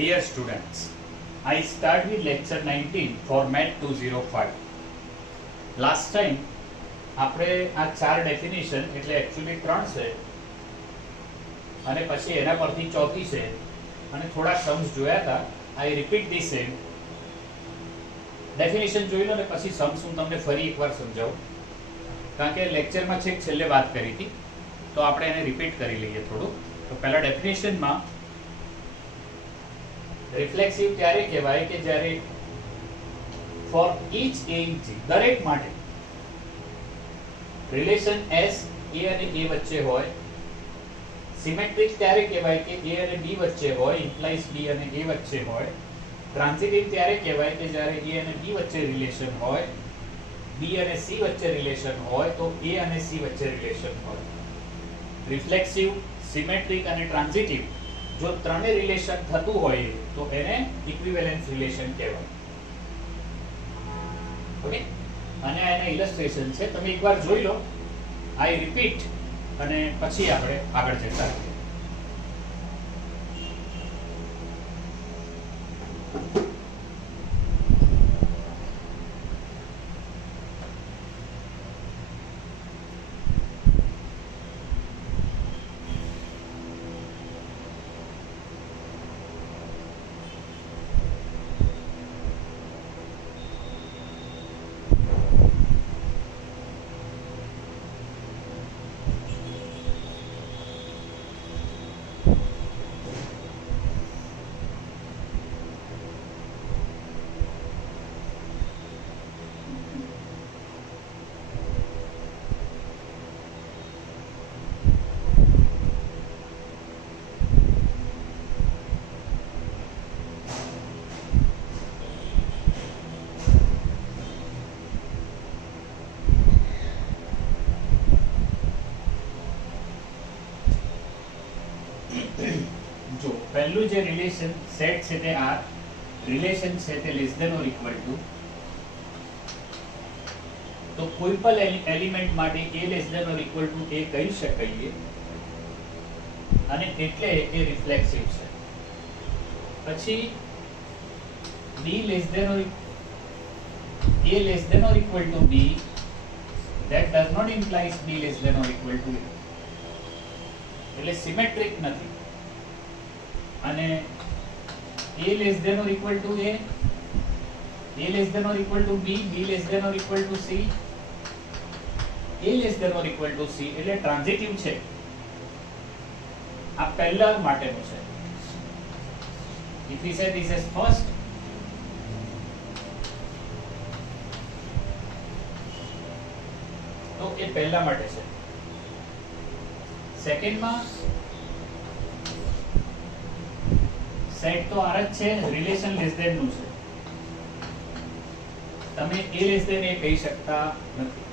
Dear students, I start with lecture 19 format 205. Last time આપણે આ ચાર ડેફિનેશન એટલે એક્ચ્યુઅલી ત્રણ છે અને પછી એના પરથી ચોથી છે અને થોડા સમ્સ જોયા હતા. I repeat the same definition જોઈ લો ને પછી સમ્સ હું તમને ફરી એકવાર સમજાવું કારણ કે લેક્ચરમાં છેક છેલ્લે વાત કરી હતી તો આપણે એને રિપીટ કરી લઈએ થોડું. તો પહેલા ડેફિનેશનમાં રિફ્લેક્સિવ ત્યારે કહેવાય કે જ્યારે ફોર ઈચ એ જી દરેક માટે રિલેશન એસ એ અને એ વચ્ચે હોય. સિમેટ્રિક ત્યારે કહેવાય કે એ અને બી વચ્ચે હોય, ઇમ્પ્લાઇઝ બી અને એ વચ્ચે હોય. ટ્રાન્ઝિટિવ ત્યારે કહેવાય કે જ્યારે એ અને બી વચ્ચે રિલેશન હોય, બી અને સી વચ્ચે રિલેશન હોય તો એ અને સી વચ્ચે રિલેશન હોય. રિફ્લેક્સિવ, સિમેટ્રિક અને ટ્રાન્ઝિટિવ જો ત્રણે રિલેશન થતું હોય તો એને ઇક્વિવેલેન્સ રિલેશન કહેવાય. ઓકે, અને આ એના ઇલસ્ટ્રેશન છે, તમે એકવાર જોઈ લો. આઈ રિપીટ અને પછી આપણે આગળ જતા રહીએ. જો પહેલું જે રિલેશન સેટ છે તે આ રિલેશન છે તે less than or equal to, તો કોઈ પણ એલિમેન્ટ માટે a less than or equal to a કહી શકાય અને એટલે એ રિફ્લેક્સિવ છે. પછી b less than or a less than or equal to b, that does not implies b less than or equal to a, એટલે સિમેટ્રિક નથી. અને a less than or equal to a less than or equal to b less than or equal to c, a less than or equal to c એટલે transitive છે. આ પહેલા માટેનું છે. if we say this as first, તો એ પહેલા માટે છે. સેકન્ડમાં સેટ તો આર જ છે, રિલેશન લેસ ધેન નું છે. તમે a લેસ ધેન a કહી શકતા નથી.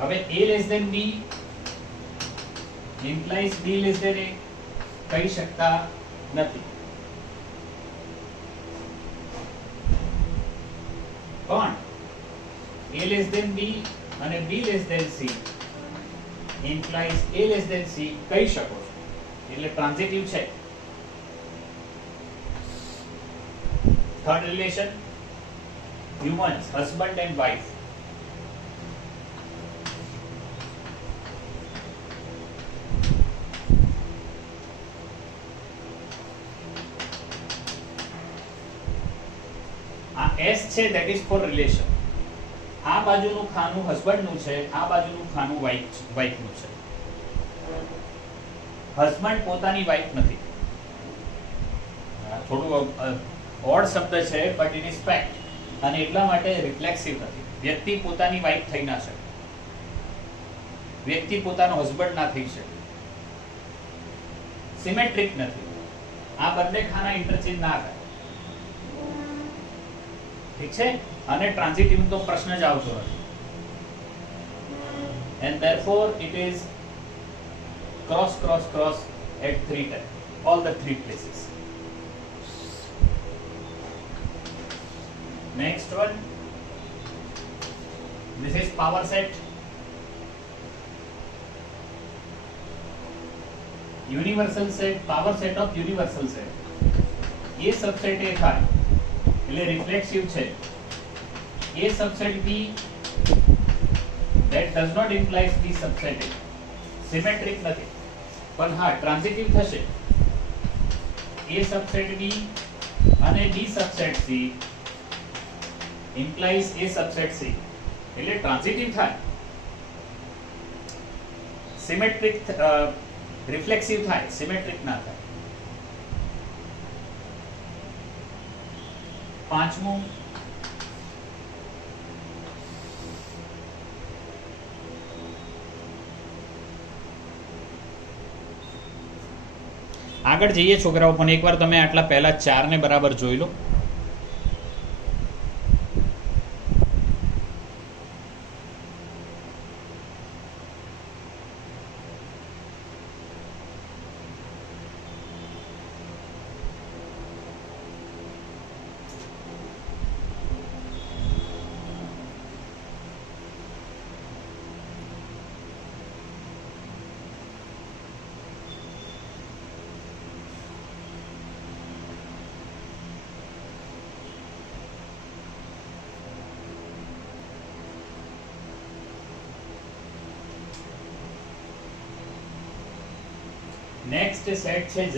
હવે a less than b implies b less than a કહી શકતા નથી. પણ a લેસ ધેન b અને b less than c implies a less than c કહી શકો છો, એટલે ટ્રાન્ઝિટિવ છે. Third relation, humans, husband and wife. આ S છે that is for relation. આ બાજુનું ખાનું husband નું છે, આ બાજુનું ખાનું wife નું છે. husband પોતાની wife નથી. થોડું ઓડ શબ્દ છે બટ ઇટ ઇઝ ફેક્ટ, અને એટલા માટે રિફ્લેક્સિવ નથી. વ્યક્તિ પોતાની વાઇફ થઈ ના શકે, વ્યક્તિ પોતાનો હસબન્ડ ના થઈ શકે. સિમેટ્રિક નથી. આ બંને ખાના ઇન્ટરચેન્જ ના થાય, ઠીક છે. અને ટ્રાન્ઝિટિવ તો પ્રશ્ન જ આવતો નથી. And therefore it is cross cross cross at 3 times, all the 3 places. Next one, this is power set. Universal set, power set of universal set. એ સબસેટ એ થાય એટલે રિફ્લેક્સિવ છે. એ subset B that does not implies B subset A. Symmetric નથી પણ હા transitive થશે. A subset B અને B subset C implies A subset C એટલે ટ્રાન્ઝિટિવ થાય. સિમેટ્રિક રિફ્લેક્સિવ થાય, સિમેટ્રિક ના થાય. પાંચમું આગળ જઈએ છોકરાઓ, પણ એકવાર તમે આટલા પહેલા 4 ને બરાબર જોઈ લો. નેક્સ્ટ સેટ છે Z.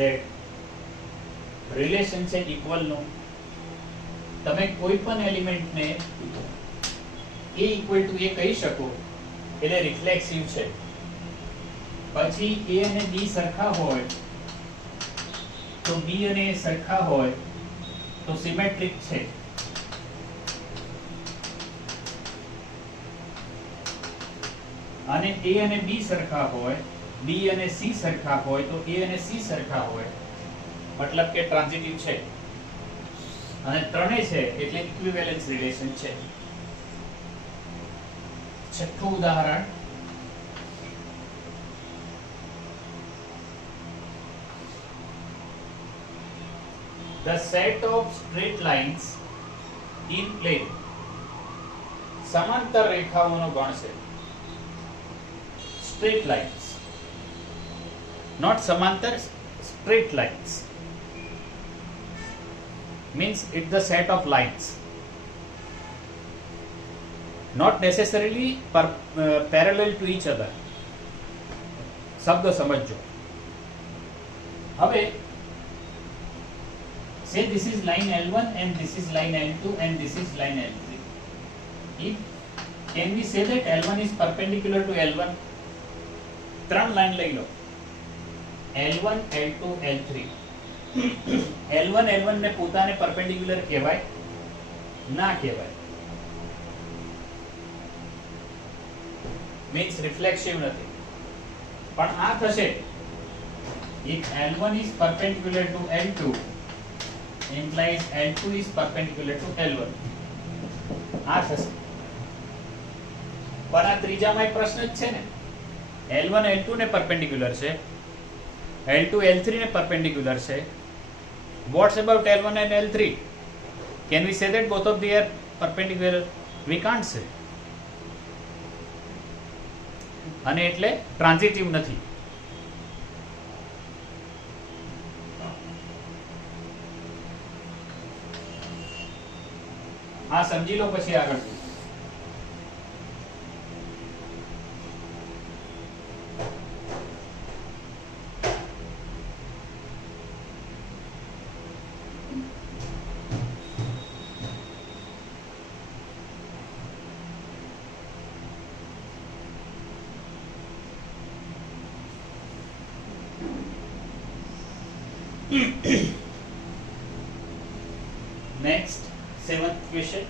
રિલેશન છે ઇક્વલ નું. તમે કોઈ પણ એલિમેન્ટને A ઇક્વલ ટુ A કહી શકો એટલે રિફ્લેક્સિવ છે. પછી A અને B સરખા હોય તો B અને A સરખા હોય તો સિમેટ્રિક છે. અને A અને B સરખા હોય, B અને C સરખા હોય તો A અને C સરખા હોય મતલબ કે ટ્રાન્ઝિટિવ છે. અને ત્રણે છે એટલે ઇક્વિવેલન્સ રિલેશન છે. છઠ્ઠું ઉદાહરણ, the set of straight lines in plane. સમાંતર રેખાઓનો ગણ છે. straight lines, not samantar, straight lines means it's the set of lines, not necessarily parallel to each other. શબ્દ સમજો. હવે say this is line L1 and this is line L2 and this is line L3. If can we say that L1 is perpendicular to L1? ત્રણ line લઈ લો, L1, L2, L3. L1 L1 ને પોતાને perpendicular કહેવાય? ના કહેવાય. Means રિફ્લેક્સિવ નથી. પણ આ થશે if L1 is perpendicular to L2 implies L2 is perpendicular to L1. આ થશે. પણ આ ત્રીજામાં એક પ્રશ્ન જ છે ને, L1 L2 ને પરપેન્ડિક્યુલર છે, L2 L3 ને પરપેન્ડિક્યુલર છે. What's about L1 and L3? Can we say that both of they are perpendicular? We can't say. અને એટલે ટ્રાન્ઝિટિવ નથી. આ સમજી લો પછી આગળ. Next, 7th question.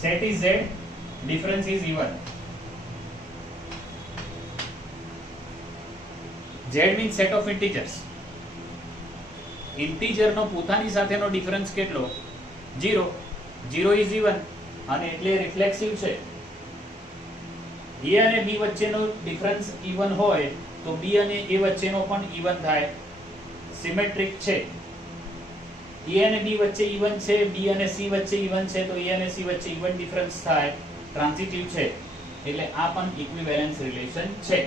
Set is Z, difference is even. Z means set of integers. Integer નો પોતાની સાથેનો difference કેટલો? 0. 0 is even અને એટલે રિફ્લેક્સિવ છે. A અને B વચ્ચેનો ડિફરન્સ even હોય તો B અને A વચ્ચેનો પણ even થાય. સિમેટ્રિક છે. A અને B વચ્ચે even છે, B અને C વચ્ચે even છે તો A અને C વચ્ચે even ડિફરન્સ થાય. ટ્રાન્ઝિટિવ છે એટલે આ પણ ઇક્વિવેલન્સ રિલેશન છે.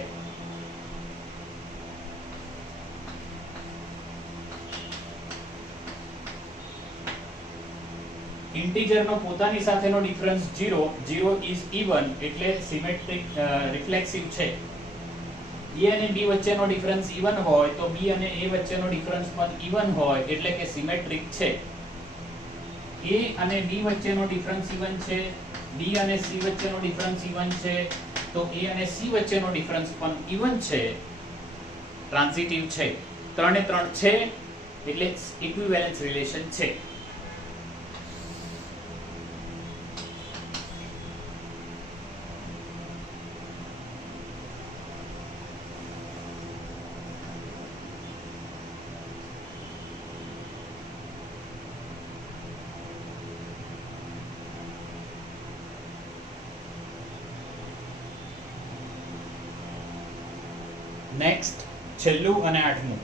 ઇન્ટીજર નો પોતાની સાથેનો ડિફરન્સ 0 0 ઇઝ ઇવન એટલે સિમેટ્રિક રિફ્લેક્સિવ છે. a અને b વચ્ચેનો ડિફરન્સ ઇવન હોય તો b અને a વચ્ચેનો ડિફરન્સ પણ ઇવન હોય એટલે કે સિમેટ્રિક છે. a અને b વચ્ચેનો ડિફરન્સ ઇવન છે, b અને c વચ્ચેનો ડિફરન્સ ઇવન છે, તો a અને c વચ્ચેનો ડિફરન્સ પણ ઇવન છે, ટ્રાન્ઝિટિવ છે. 3 ને 3 છે એટલે ઇક્વિવેલન્સ રિલેશન છે. નેક્સ્ટ છેલ્લું અને આઠમું.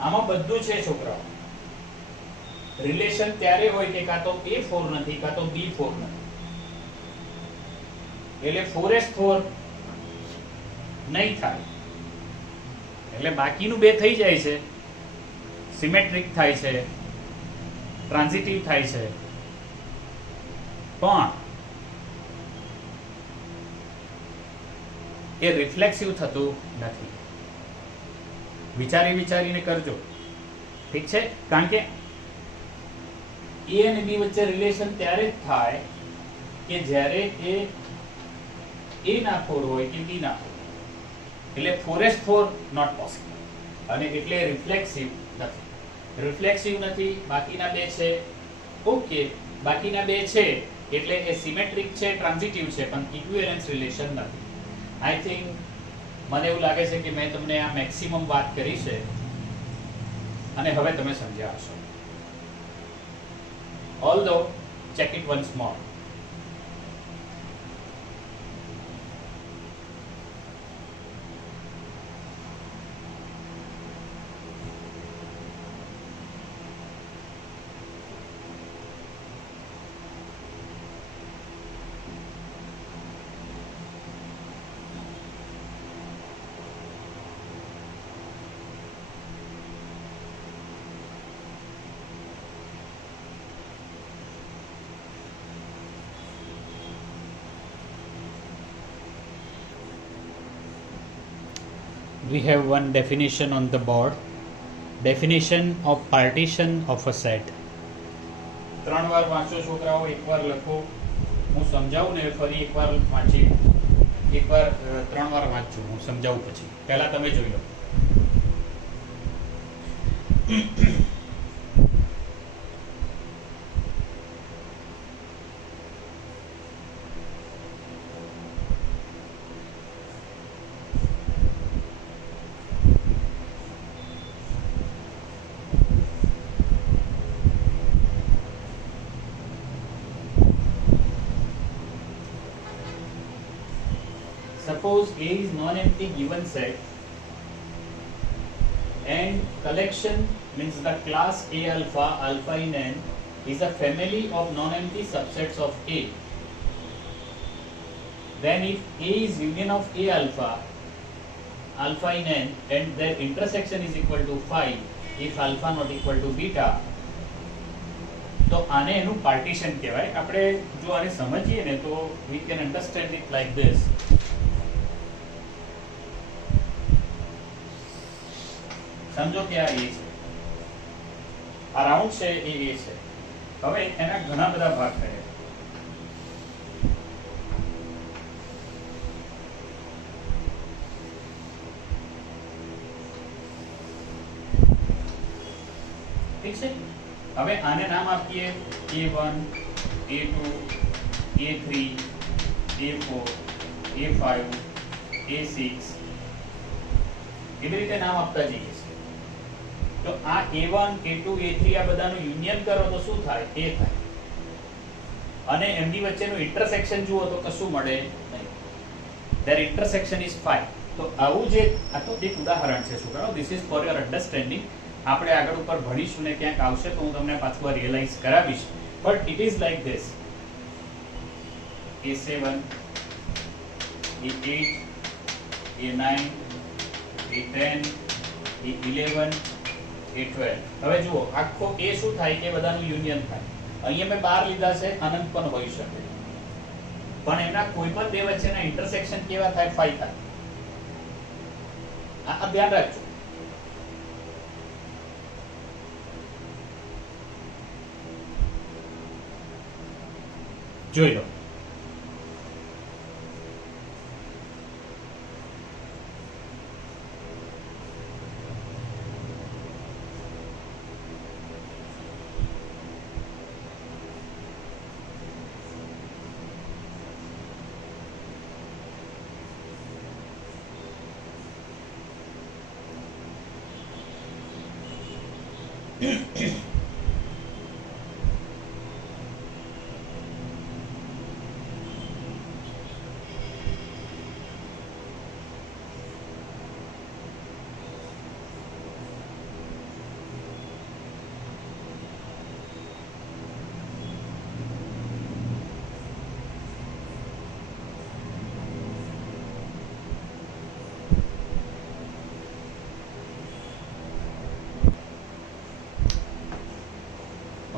આમાં બધું છે છોકરાઓ. રિલેશન ત્યારે હોય કે કાં તો A4 નથી કાં તો B4 નથી. એટલે 4s4 નહીં થાય એટલે બાકીનું બે થઈ જાય છે, સિમેટ્રિક થાય છે, ટ્રાન્ઝિટિવ થાય છે, પણ એ રિફ્લેક્સિવ થતું નથી. વિચારીને કરજો, ઠીક છે? કારણ કે A અને B વચ્ચે રિલેશન ત્યારે જ થાય કે જ્યારે એ A ના 4 હોય કે B ના 4. એટલે 4s4 નોટ પોસિબલ અને એટલે રિફ્લેક્સિવ નથી. રિફ્લેક્સિવ નથી, બાકીના બે છે. ઓકે, બાકીના બે છે એટલે એ સિમેટ્રિક છે, ટ્રાન્ઝિટિવ છે, પણ ઇક્વિવેલન્સ રિલેશન નથી. આઈ થિંક મને એવું લાગે છે કે મેં તમને આ મેક્સિમમ વાત કરી છે અને હવે તમે સમજ્યા હશો. Although check it once more. We have one definition on the board. Definition of partition of a set. 3 વાર વાંચો છોકરાઓ, એકવાર લખો. હું સમજાવું ને ફરી એકવાર વાંચી, એકવાર 3 વાર વાંચજો, હું સમજાવું પછી. પહેલા તમે જોઈ લો. Suppose A is non-empty given set and collection means the class A alpha, alpha in N is a family of non-empty subsets of A. Then if A is union of A alpha, alpha in N and their intersection is equal to phi if alpha not equal to beta, તો આને એનું partition કહેવાય. આપણે જો આને સમજીએ ને તો we can understand it like this. સમજો કે આ A છે, આ રાઉન્ડ છે એ A છે. હવે એના ઘણા બધા ભાગ થયા. ઠીક છે? હવે આને નામ આપીએ A1, A2, A3, A4, A5, A6 એવી રીતે નામ આપતા જઈએ છીએ. તો આ A1, A2, A3 આ બધાનું યુનિયન કરો તો શું થાય? A થાય. અને એમની વચ્ચેનું ઇન્ટરસેક્શન જુઓ તો કશું મળે નહીં. their intersection is phi. તો આવું જે આ તો એક ઉદાહરણ છે છોકરાઓ, this is for your understanding. આપણે આગળ ઉપર ભણીશું ને ક્યાંક આવશે તો હું તમને પાછું રિયલાઇઝ કરાવીશ. But it is like this: A7, A8, A9, A10, A11, A12. હવે જુઓ, આખો A શું થાય કે બધાનું યુનિયન થાય. અહીંયા મેં 12 લીધા છે, અનંત પણ હોઈ શકે, પણ એના કોઈ પણ બે વચ્ચેના ઇન્ટરસેક્શન કેવા થાય? 5 થાય. આ ધ્યાન રાખજો. જોઈ લો.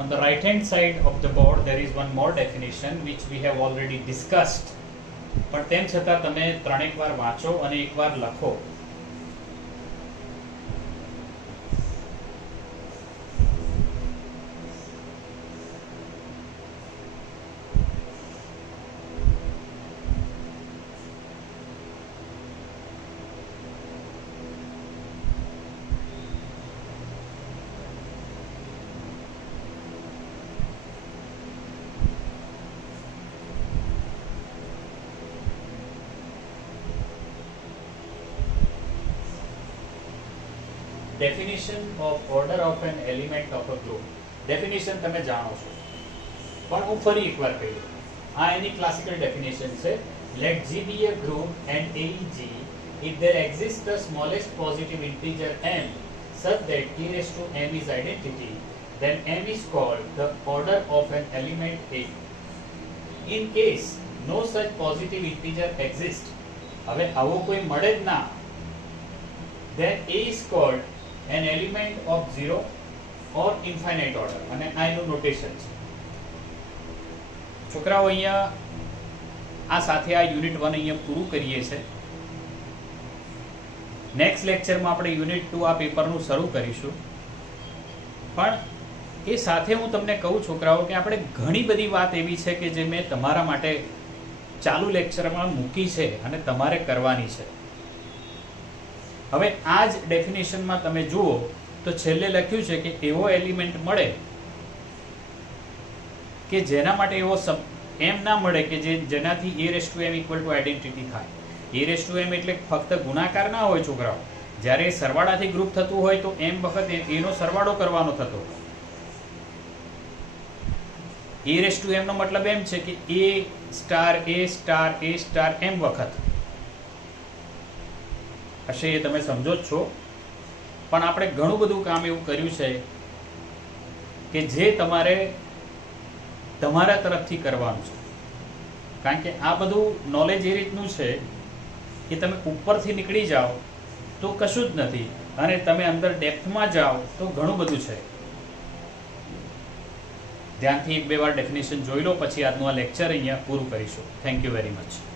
On the right hand side of the board there is one more definition which we have already discussed, પણ તેમ છતાં તમે ત્રણેક વાર વાંચો અને એકવાર લખો. Definition of order of an element of a group. Definition તમે જાણો છો, પણ હું ફરી એકવાર કહી દઉં. આ એની ક્લાસિકલ ડેફિનેશન છે. Let G be a group and A is G if there exists the smallest positive integer m such that k raised to m is identity, then m is called the order of an element A. In case no such positive integer exists, હવે આવો કોઈ મળે જ ના, then A is called an element of 0 or infinite order. અને આ એનું notation છે. છોકરાઓ, અહીંયા આ સાથે આ યુનિટ 1 અહીંયા પૂરું કરીએ છે. નેક્સ્ટ લેક્ચરમાં આપણે યુનિટ 2 આ પેપરનું શરૂ કરીશું. પણ એ સાથે હું તમને કહું છોકરાઓ કે આપણે ઘણી બધી વાત એવી છે કે જે મેં તમારા માટે ચાલુ લેક્ચરમાં મૂકી છે અને તમારે કરવાની છે. હવે આ જ ડેફિનેશનમાં તમે જુઓ તો છેલ્લે લખ્યું છે કે એવો એલિમેન્ટ મળે કે જેના માટે એવો એમ ના મળે કે જેનાથી a raise to m equal to identity થાય. a રેઝ ટુ m એટલે ફક્ત ગુણાકાર ના હોય છોકરાઓ. જ્યારે સરવાળાથી ગ્રુપ થતું હોય તો m વખત એનો સરવાળો કરવાનો થતો. a રેઝ ટુ m નો મતલબ એમ છે કે a સ્ટાર m વખત હશે. એ તમે સમજો જ છો. પણ આપણે ઘણું બધું કામ એવું કર્યું છે કે જે તમારે તમારા તરફથી કરવાનું છે. કારણ કે આ બધું નોલેજ એ રીતનું છે કે તમે ઉપરથી નીકળી જાઓ તો કશું જ નથી, અને તમે અંદર ડેપ્થમાં જાઓ તો ઘણું બધું છે. ધ્યાનથી 1-2 વાર ડેફિનેશન જોઈ લો, પછી આજનું આ લેક્ચર અહીંયા પૂરું કરીશું. Thank you very much.